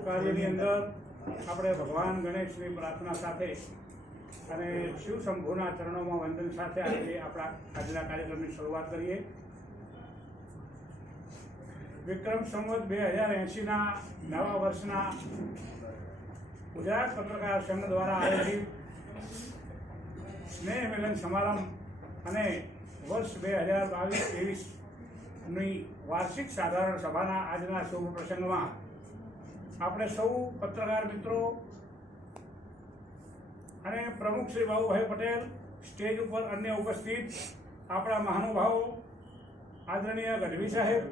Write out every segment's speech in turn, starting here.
શુભ કાર્યની અંદર આપણે ભગવાન ગણેશની પ્રાર્થના સાથે અને શિવ શંભુના ચરણોમાં વંદન સાથે આજે આપણા આજના કાર્યક્રમની શરૂઆત કરીએ. વિક્રમ સંવત 2080ના નવા વર્ષના ગુજરાત પત્રકાર સંઘ દ્વારા આયોજિત સ્નેહ મિલન સમારંભ અને વર્ષ 2022-23ની વાર્ષિક સાધારણ સભાના આજના શુભ પ્રસંગમાં આપણે સૌ પત્રકાર મિત્રો અને પ્રમુખ શ્રી બાબુભાઈ પટેલ, સ્ટેજ ઉપર અન્ય ઉપસ્થિત આપણા મહાનુભાવો, આદરણીય ગઢવી સાહેબ,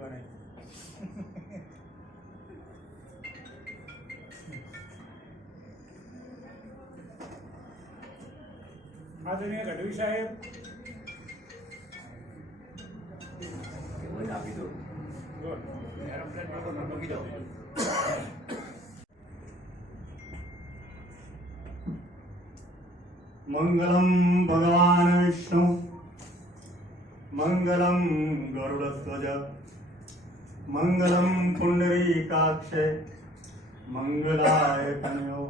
આદરણીય ગઢવી સાહેબ, मंगलम भगवान विष्णु मंगलम गरुड़ध्वज मंगलम पुंडरीकाक्ष मंगलाय कन्यो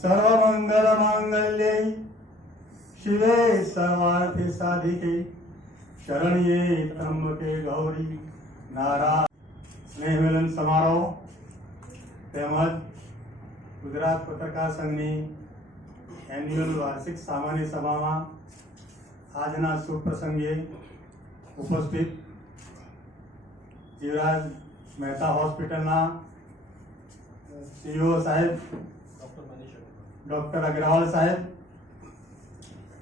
सर्वमंगल मांगल्ये शिवे सर्वार्थ साधिके शरण्ये त्र्यंबके गौरी नारायण स्नेह मिलन समारोह તેમજ ગુજરાત પત્રકાર સંઘની એન્યુઅલ વાર્ષિક સામાન્ય સભામાં આજના શુભ પ્રસંગે ઉપસ્થિત જીવરાજ મહેતા હોસ્પિટલના સીઈઓ સાહેબ ડૉક્ટર અગ્રવાલ સાહેબ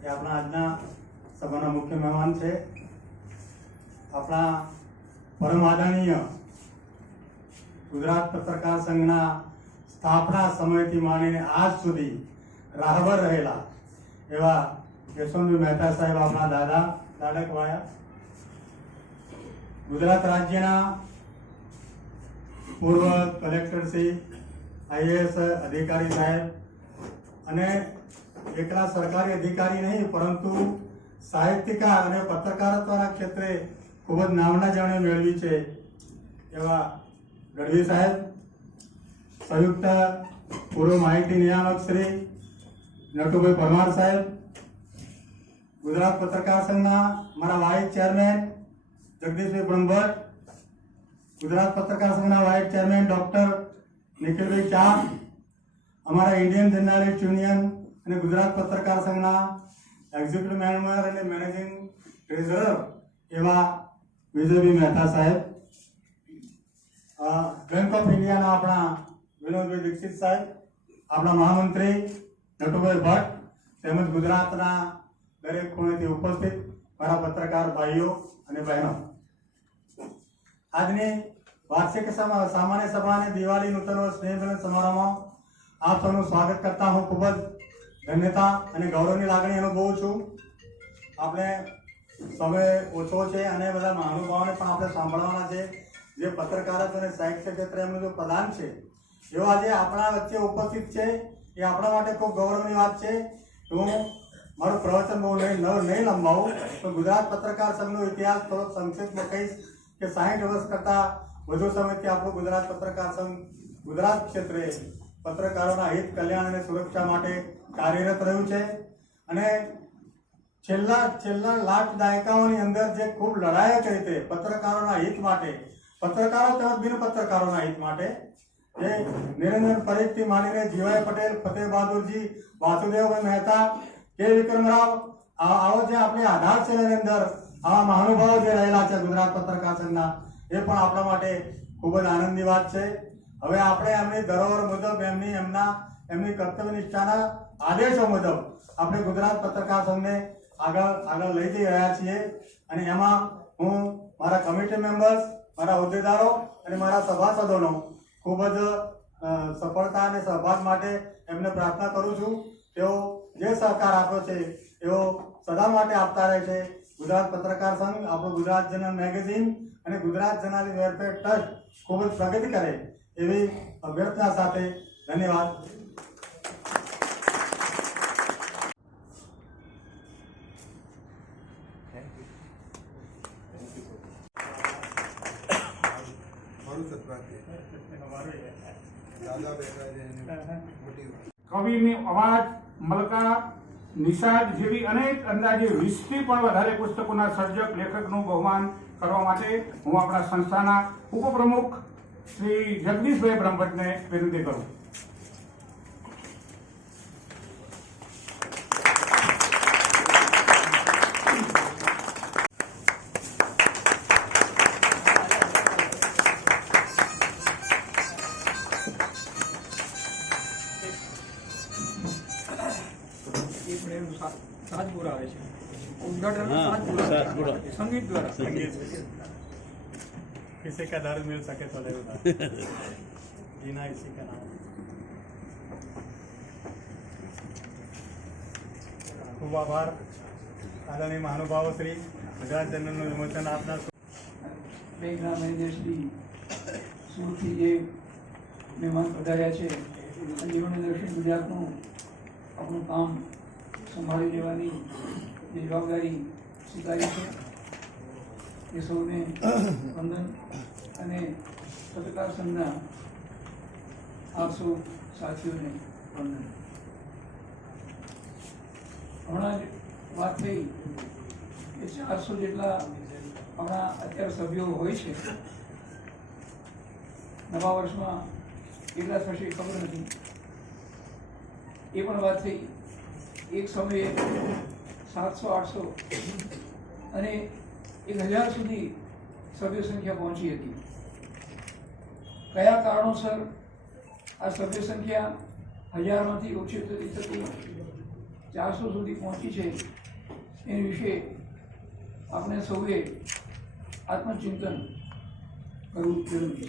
એ આપણા આજના સભાના મુખ્ય મહેમાન છે. આપણા પરમ આદરણીય ગુજરાત પત્રકાર સંઘના સ્થાપના સમયથી માંડીને આજ સુધી રાહબર રહેલા એવા યશવંતભાઈ મહેતા સાહેબ આપણા દાદા કહેવાયા. ગુજરાત રાજ્યના પૂર્વ કલેક્ટર શ્રી આઈએએસ અધિકારી સાહેબ અને એકલા સરકારી અધિકારી નહીં પરંતુ સાહિત્યકાર અને પત્રકારત્વના ક્ષેત્રે ખૂબ જ નામના જાણે મેળવી છે એવા ગઢવી સાહેબ, સંયુક્ત પૂર્વ માહિતી નિયામક શ્રી નટુભાઈ પરમાર સાહેબ, ગુજરાત પત્રકાર સંઘના મારા વાઇસ ચેરમેન જગદીશભાઈ બ્રહ્મભટ્ટ, ગુજરાત પત્રકાર સંઘના વાઇસ ચેરમેન ડોક્ટર નિખિલભાઈ ચાપ, અમારા ઇન્ડિયન જર્નાલિસ્ટ યુનિયન અને ગુજરાત પત્રકાર સંઘના એક્ઝિક્યુટિવ મેમ્બર અને મેનેજિંગ ટ્રેઝરર એવા વિજયભાઈ મહેતા સાહેબ, બેંક ઓફ ઇન્ડિયાના આપણા વિનોદભાઈ દીક્ષિત સાહેબ, આપણા મહામંત્રી નટુભાઈ ભટ્ટ તેમજ ગુજરાતના દરેક ખૂણેથી ઉપસ્થિત મારા પત્રકાર ભાઈઓ અને બહેનો, આજની વાર્ષિક સામાન્ય સભા અને દિવાળી નૂતન વર્ષ સ્નેહ મિલન સમારોહમાં આપ સૌનું સ્વાગત કરતા હું ખૂબ જ ધન્યતા અને ગૌરવની લાગણી અનુભવું છું. આપણે સમય ઓછો છે અને બધા મહાનુભાવોને પણ આપણે સાંભળવાના છે. જે પત્રકારત્વ અને સાહિત્ય ક્ષેત્રે એમનું જો પ્રદાન છે એવો આજે આપણા વચ્ચે ઉપસ્થિત છે એ આપણા માટે ખૂબ ગૌરવની વાત છે. હું મારું પ્રવચન બહુ નહીં લંબાવું તો ગુજરાત પત્રકાર સંઘનો ઇતિહાસ થોડોક સંક્ષિપ્તમાં કહીશ કે 60 વર્ષ કરતાં વધુ સમયથી આપણું ગુજરાત પત્રકાર સંઘ ગુજરાત ક્ષેત્રે પત્રકારોના હિત, કલ્યાણ અને સુરક્ષા માટે કાર્યરત રહ્યું છે અને છેલ્લા લાખ દાયકાઓની અંદર જે ખૂબ લડાઈ કરી તે પત્રકારોના હિત માટે, પત્રકારો તેમજ બિન પત્રકારોના હિત માટે, જે નિરંજન પરીખથી માંડીને જીવાય પટેલ, ફતેહ બહાદુરજી, વાસુદેવભાઈ મહેતા, કે વિક્રમરાવ, આવો જે આપણી આધારશિલાની અંદર આવા મહાનુભાવો જે રહેલા છે ગુજરાત પત્રકાર સંઘના, એ પણ આપણા માટે ખૂબ જ આનંદની વાત છે. હવે આપણે એમની ધરોહર મુજબ એમની કર્તવ્યનિષ્ઠાના આદેશો મુજબ આપણે ગુજરાત પત્રકાર સંઘને આગળ લઈ જઈ રહ્યા છીએ અને એમાં હું મારા કમિટી મેમ્બર્સ, મારા હોદ્દેદારો અને મારા સભાસદોનો ખૂબ જ સફળતા અને સહભાગ માટે એમને પ્રાર્થના કરું છું. તેઓ જે સહકાર આપ્યો છે એઓ સદા માટે આપતા રહે છે. ગુજરાત પત્રકાર સંઘ, આપણું ગુજરાત જર્નલ મેગેઝિન અને ગુજરાત જર્નાલિસ્ટ વેલફેર ટ્રસ્ટ ખૂબ જ પ્રગતિ કરે એવી અભ્યર્થના સાથે ધન્યવાદ. મારું સત્કાર કવિની અવાજ, મલકા, નિષાદ જેવી અનેક અંદાજે 20 થી પણ વધારે પુસ્તકોના સર્જક લેખકનું બહુમાન કરવા માટે હું આપણા સંસ્થાના ઉપપ્રમુખ શ્રી જગદીશભાઈ બ્રહ્મભટ્ટને વિનંતી કરું. સાતપુરા આવે છે ઉદ્ઘાટન સાતપુરા સંગીત દ્વારા किसी का दर्द मिल सके तो ले जीना इसी का नाम. ખૂબ આભાર આદરણીય મહાનુભાવો શ્રી ગુજરાત જનરલનું વિમોચન આપનાર બેંકના મેનેજરશ્રી સુરતથી જે મહેમાન પધાર્યા છે અને જેમણે દક્ષિણ ગુજરાતનું આપણું કામ સંભાળી લેવાની જે જવાબદારી સ્વીકારી છે એ સૌને વંદન અને પત્રકાર સંઘના આપ સૌ સાથીઓને વંદન. હમણાં જ વાત થઈ કે 400 જેટલા આપણા અત્યારે સભ્યો હોય છે. નવા વર્ષમાં કેટલા થશે ખબર નથી. એ પણ વાત થઈ. એક સમયે 700-800 અને 1000 સુધી સભ્ય સંખ્યા પહોંચી હતી. કયા કારણોસર આ સભ્ય સંખ્યા 1000માંથી ઓછી થતી 400 સુધી પહોંચી છે એની વિશે આપણે સૌએ આત્મચિંતન કરવું જરૂરી છે.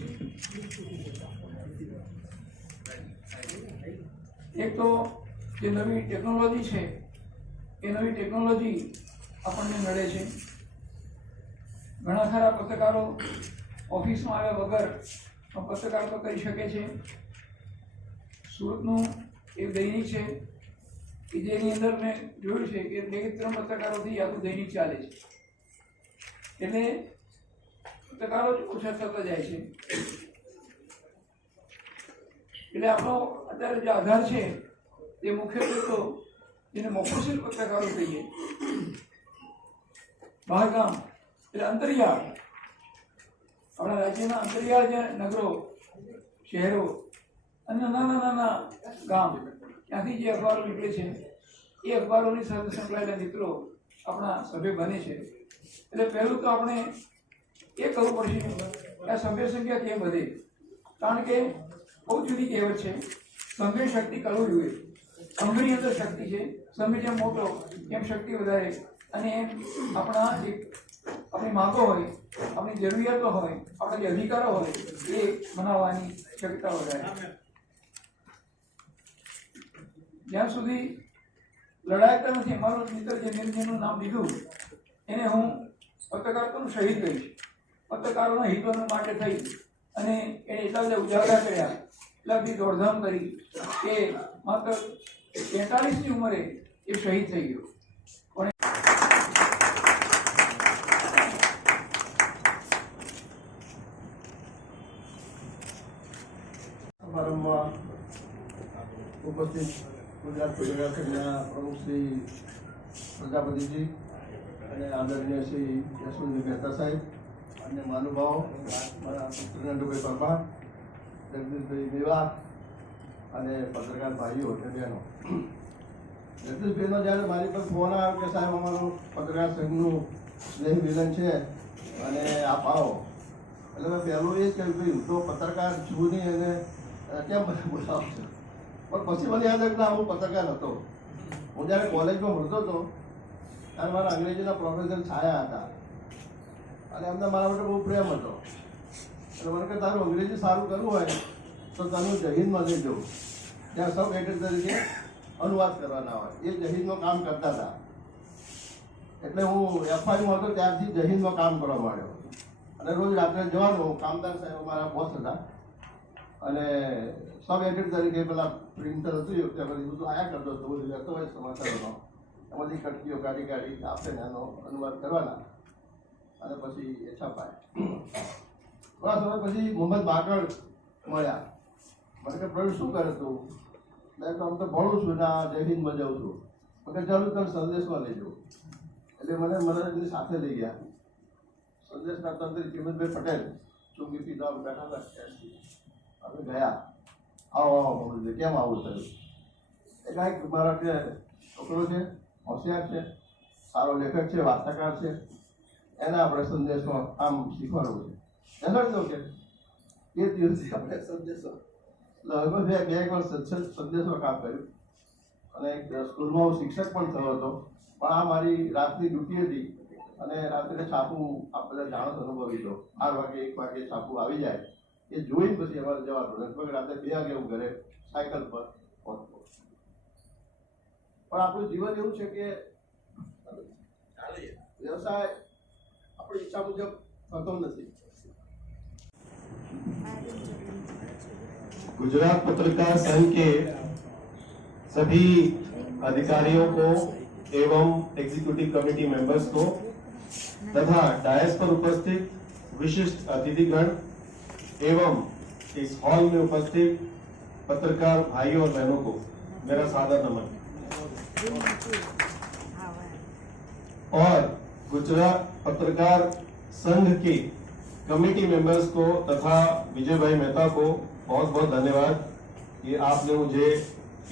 એક તો જે નવી ટેકનોલોજી છે એ નવી ટેકનોલોજી આપણને મળે છે. ઘણા ખરા પત્રકારો ઓફિસમાં આવ્યા વગર પત્રકારત્વ કરી શકે છે. સુરતનું એક દૈનિક છે કે જેની અંદર મેં જોયું છે કે 2-3 પત્રકારોથી આખું દૈનિક ચાલે છે. એટલે પત્રકારો જ ઓછા થતા જાય છે. એટલે આપણો અત્યારે જે આધાર છે તે મુખ્યત્વે તો જેને મોફસિલ પત્રકારો કહીએ, બહારગામ એટલે અંતરિયાળ, આપણા રાજ્યના અંતરિયાળ જે નગરો, શહેરો અને નાના ગામ ત્યાંથી જે અખબારો નીકળે છે એ અખબારોની સાથે સંકળાયેલા મિત્રો આપણા સભ્ય બને છે. એટલે પહેલું તો આપણે એ કરવું પડશે કે આ સભ્ય સંખ્યા કેમ વધે. કારણ કે બહુ જુદી કહેવત છે, સભ્ય શક્તિ કરવું જોઈએ. સંઘની અંદર શક્તિ છે, સભ્ય જેમ મોટો એમ શક્તિ વધારે, અને એમ આપણી માંગો હોય, આપણી જરૂરિયાતો હોય, આપણા જે અધિકારો હોય એ મનાવવાની શક્યતા વધારે. જ્યાં સુધી લડાયકતા નથી. મારો મિત્ર જે જેનું નામ લીધું એને હું પત્રકારત્વનું શહીદ કહીશ. પત્રકારોના હિતોના માટે થઈ અને એને એટલા બધા ઉજાગરા કર્યા, એટલા બધી દોડધામ કરી કે માત્ર 43ની ઉંમરે એ શહીદ થઈ ગયો. સમારંભમાં ઉપસ્થિત ગુજરાત પત્રકાર સંઘના પ્રમુખ શ્રી પ્રજાપતિજી અને આદરણીય શ્રી યશવંતભાઈ મહેતા સાહેબ, અને મહાનુભાવો મારા ત્રિનંદભાઈ પરમાર, જગદીશભાઈ મેવા અને પત્રકાર ભાઈઓ અને બહેનો. જગદીશભાઈનો જ્યારે મારી પર ફોન આવ્યો કે સાહેબ અમારું પત્રકાર સંઘનું સ્નેહ મિલન છે અને આપ આવો, એટલે મેં પહેલું એ જ કહ્યું ભાઈ હું તો પત્રકાર છું નહીં અને કેમ મને બોલાવો છો. પણ પછી મને યાદ આવ્યું કે હું પત્રકાર હતો. હું જ્યારે કોલેજમાં ભણતો હતો ત્યારે મારા અંગ્રેજીના પ્રોફેસર છાયા હતા અને એમને મારા માટે બહુ પ્રેમ હતો. એટલે મને કે તારું અંગ્રેજી સારું કરવું હોય તો તને જહીનમાં લઈ જવું, ત્યાં સબ એડિટર તરીકે અનુવાદ કરવાના હોય. એ જહીનમાં કામ કરતા હતા. એટલે હું એફઆઈમાં હતો ત્યારથી જહીનમાં કામ કરવા માંડ્યો અને રોજ રાત્રે જવાનું. કામદાર સાહેબ મારા બોસ હતા અને સબ એડિટર તરીકે પેલા પ્રિન્ટર હતું એ વખતે બધું આયા કરતો હતો. બધું જતો હોય સમાચારોનો, એમાંથી કટકીઓ કાઢી આપણે એનો અનુવાદ કરવાના અને પછી એ છપાય. થોડા સમય પછી મોહમ્મદ બાકર મળ્યા મને કે પ્રવીણ શું કરે તું? મેં તો આમ તો ભણું છું ને આ જય હિન્દમાં જાઉં છું. મને ચાલુ તને સંદેશમાં લઈ જાઉં. એટલે મને એની સાથે લઈ ગયા. સંદેશના તંત્રી ચિમનભાઈ પટેલ ચુંગી પીધા બેઠા હતા. અમે ગયા. આવો આવો મમ્મી, કેમ આવું થયું? એ કાંઈક મારા કે છોકરો છે, હોશિયાર છે, સારો લેખક છે, વાર્તાકાર છે, એને આપણે સંદેશમાં આમ શીખવાડવું છે. એનો જ કે એ દિવસથી આપણે સંદેશો લગભગ બે એક વર્ષ સંદેશમાં કામ કર્યું અને સ્કૂલમાં હું શિક્ષક પણ થયો હતો. પણ આ મારી રાતની ડ્યુટી હતી અને રાત્રે છાપું આપ બધા જાણો છો, અનુભવી લો, 8 વાગે 1 વાગે છાપું આવી જાય એ જોઈને પછી અમારે જવાનું. લગભગ રાત્રે 2 વાગે હું ઘરે સાયકલ પર પહોંચતો. પણ આપણું જીવન એવું છે કે વ્યવસાય આપણી ઈચ્છા મુજબ થતો નથી. गुजरात पत्रकार संघ के सभी अधिकारियों को एवं एग्जीक्यूटिव कमेटी मेंबर्स को तथा डायस पर उपस्थित विशिष्ट अतिथिगण एवं इस हॉल में उपस्थित पत्रकार भाइयों और बहनों को मेरा सादर नमन। और गुजरात पत्रकार संघ के कमेटी मेंबर्स को तथा विजय भाई मेहता को बहुत बहुत धन्यवाद कि आपने मुझे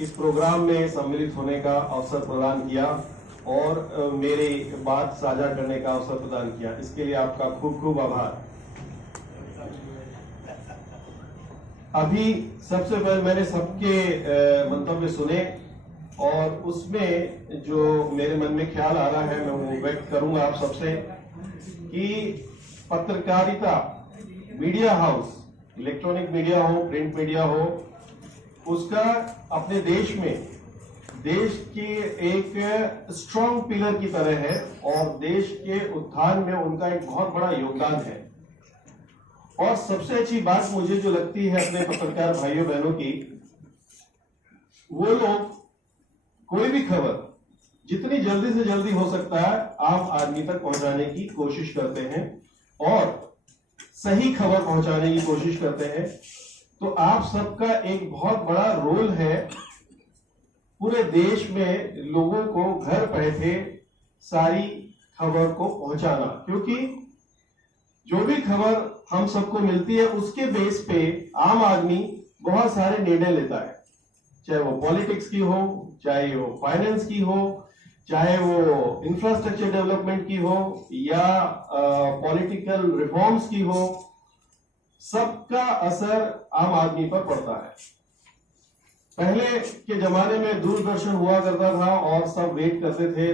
इस प्रोग्राम में सम्मिलित होने का अवसर प्रदान किया और मेरी बात साझा करने का अवसर प्रदान किया। इसके लिए आपका खूब खूब आभार। अभी सबसे पहले मैंने सबके मंतव्य सुने और उसमें जो मेरे मन में ख्याल आ रहा है मैं वो व्यक्त करूंगा आप सबसे कि पत्रकारिता, मीडिया हाउस, इलेक्ट्रॉनिक मीडिया हो, प्रिंट मीडिया हो, उसका अपने देश में देश के एक स्ट्रॉन्ग पिलर की तरह है और देश के उत्थान में उनका एक बहुत बड़ा योगदान है। और सबसे अच्छी बात मुझे जो लगती है अपने पत्रकार भाइयों बहनों की, वो लोग कोई भी खबर जितनी जल्दी से जल्दी हो सकता है आम आदमी तक पहुंचाने की कोशिश करते हैं और सही खबर पहुंचाने की कोशिश करते हैं। तो आप सबका एक बहुत बड़ा रोल है पूरे देश में लोगों को घर बैठे सारी खबर को पहुंचाना, क्योंकि जो भी खबर हम सबको मिलती है उसके बेस पे आम आदमी बहुत सारे निर्णय लेता है, चाहे वो पॉलिटिक्स की हो, चाहे वो फाइनेंस की हो, चाहे वो इंफ्रास्ट्रक्चर डेवलपमेंट की हो या पॉलिटिकल रिफॉर्म्स की हो, सबका असर आम आदमी पर पड़ता है। पहले के जमाने में दूरदर्शन हुआ करता था और सब वेट करते थे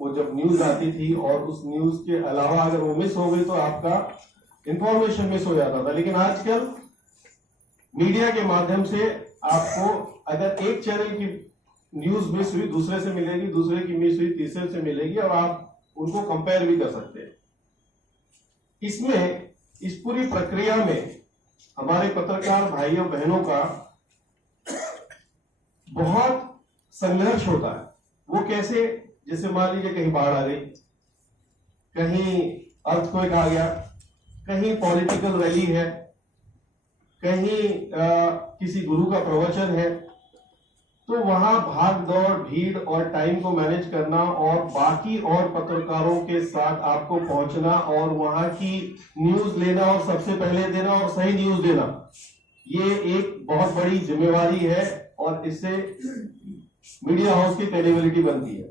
वो जब न्यूज आती थी और उस न्यूज के अलावा अगर वो मिस हो गई तो आपका इंफॉर्मेशन मिस हो जाता था। लेकिन आजकल मीडिया के माध्यम से आपको अगर एक चैनल की न्यूज मिस हुई दूसरे से मिलेगी, दूसरे की मिस हुई तीसरे से मिलेगी और आप उनको कंपेयर भी कर सकते हैं। इसमें इस पूरी प्रक्रिया में हमारे पत्रकार भाइयों बहनों का बहुत संघर्ष होता है। वो कैसे, जैसे मान लीजिए कहीं बाढ़ आ गई, कहीं अर्थक्वेक आ गया, कहीं पॉलिटिकल रैली है, कहीं किसी गुरु का प्रवचन है, तो वहां भाग दौड़ भीड़ और टाइम को मैनेज करना और बाकी और पत्रकारों के साथ आपको पहुंचना और वहां की न्यूज लेना और सबसे पहले देना और सही न्यूज देना, ये एक बहुत बड़ी जिम्मेवारी है और इससे मीडिया हाउस की क्रेडिबिलिटी बनती है।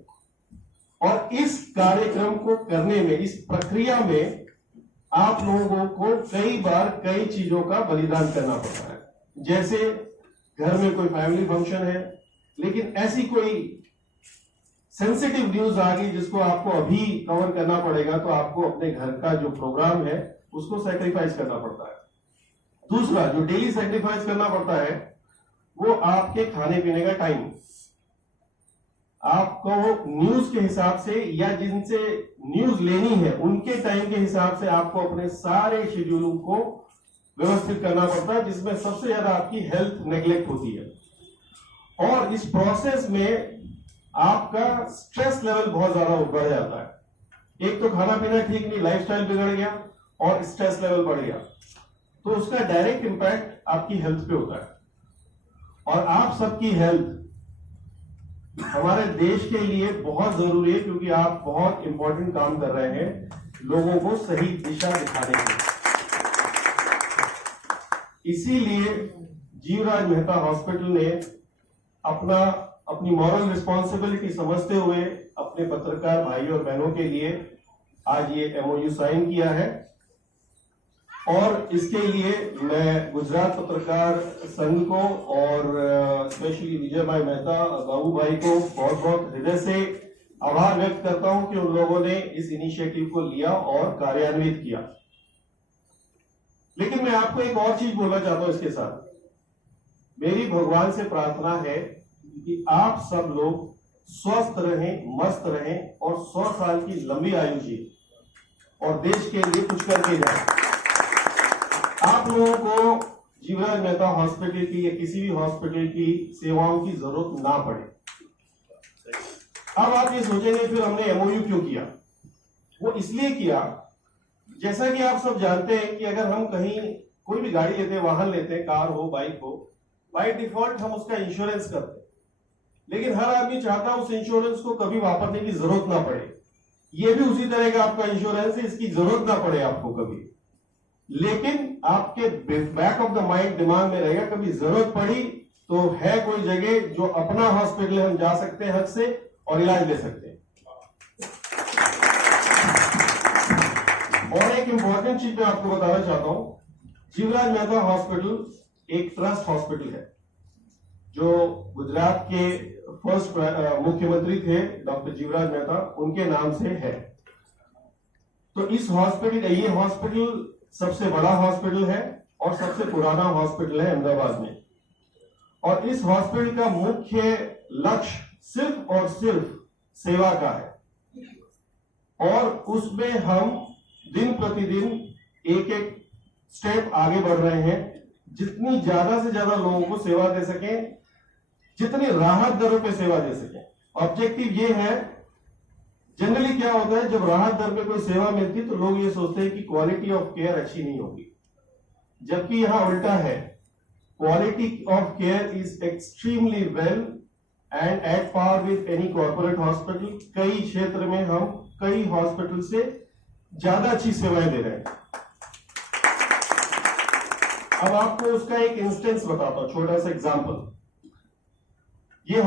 और इस कार्यक्रम को करने में, इस प्रक्रिया में आप लोगों को कई बार कई चीजों का बलिदान करना पड़ता है। जैसे घर में कोई फैमिली फंक्शन है लेकिन ऐसी कोई सेंसिटिव न्यूज आ गई जिसको आपको अभी कवर करना पड़ेगा, तो आपको अपने घर का जो प्रोग्राम है उसको सैक्रिफाइस करना पड़ता है। दूसरा जो डेली सैक्रिफाइस करना पड़ता है वो आपके खाने पीने का टाइम। आपको न्यूज के हिसाब से या जिनसे न्यूज लेनी है उनके टाइम के हिसाब से आपको अपने सारे शेड्यूल को व्यवस्थित करना पड़ता है, जिसमें सबसे ज्यादा आपकी हेल्थ नेग्लेक्ट होती है। और इस प्रोसेस में आपका स्ट्रेस लेवल बहुत ज्यादा बढ़ जाता है। एक तो खाना पीना ठीक नहीं, लाइफस्टाइल बिगड़ गया और स्ट्रेस लेवल बढ़ गया, तो उसका डायरेक्ट इंपैक्ट आपकी हेल्थ पे होता है। और आप सबकी हेल्थ हमारे देश के लिए बहुत जरूरी है, क्योंकि आप बहुत इंपॉर्टेंट काम कर रहे हैं लोगों को सही दिशा दिखाने के। इसीलिए जीवराज मेहता हॉस्पिटल ने अपनी मॉरल रिस्पॉन्सिबिलिटी समझते हुए अपने पत्रकार भाई और बहनों के लिए आज ये एमओयू साइन किया है। और इसके लिए मैं गुजरात पत्रकार संघ को और स्पेशली विजय भाई मेहता, बाबू भाई को बहुत बहुत हृदय से आभार व्यक्त करता हूं कि उन लोगों ने इस इनिशिएटिव को लिया और कार्यान्वित किया। लेकिन मैं आपको एक और चीज बोलना चाहता हूं इसके साथ। मेरी भगवान से प्रार्थना है कि आप सब लोग स्वस्थ रहें, मस्त रहें और 100 साल की लंबी आयु जिए और देश के लिए कुछ करके जाएं। आप लोगों को जीवराज मेहता हॉस्पिटल की या किसी भी हॉस्पिटल की सेवाओं की जरूरत ना पड़े। अब आप ये सोचेंगे फिर हमने एमओयू क्यों किया? वो इसलिए किया, जैसा कि आप सब जानते हैं कि अगर हम कहीं कोई भी गाड़ी लेते हैं, वाहन लेते हैं, कार हो, बाइक हो, बाय डिफॉल्ट हम उसका इंश्योरेंस करते हैं। लेकिन हर आदमी चाहता है उस इंश्योरेंस को कभी वापरने की जरूरत ना पड़े। ये भी उसी तरह का आपका इंश्योरेंस है, इसकी जरूरत ना पड़े आपको कभी। लेकिन आपके बैक ऑफ द माइंड, दिमाग में रहेगा कभी जरूरत पड़ी तो है कोई जगह जो अपना हॉस्पिटल हम जा सकते हैं हक से और इलाज ले सकते हैं। और एक इंपॉर्टेंट चीज मैं आपको बताना चाहता हूं, जीवराज मेहता हॉस्पिटल एक ट्रस्ट हॉस्पिटल है जो गुजरात के फर्स्ट मुख्यमंत्री थे डॉक्टर जीवराज मेहता, उनके नाम से है। तो इस हॉस्पिटल, ये हॉस्पिटल सबसे बड़ा हॉस्पिटल है और सबसे पुराना हॉस्पिटल है अहमदाबाद में। और इस हॉस्पिटल का मुख्य लक्ष्य सिर्फ और सिर्फ सेवा का है और उसमें हम दिन प्रतिदिन एक एक स्टेप आगे बढ़ रहे हैं। जितनी ज्यादा से ज्यादा लोगों को सेवा दे सकें, जितनी राहत दरों पे सेवा दे सकें। ऑब्जेक्टिव ये है, जनरली क्या होता है जब राहत दर पे कोई सेवा मिलती तो लोग ये सोचते हैं कि क्वालिटी ऑफ केयर अच्छी नहीं होगी, जबकि यहां उल्टा है। Quality of care is extremely well and at par with any corporate hospital. कई क्षेत्र में हम कई हॉस्पिटल से ज्यादा अच्छी सेवाएं दे रहे हैं। अब आपको उसका एक इंस्टेंस बताता हूं, छोटा सा एग्जांपल। ये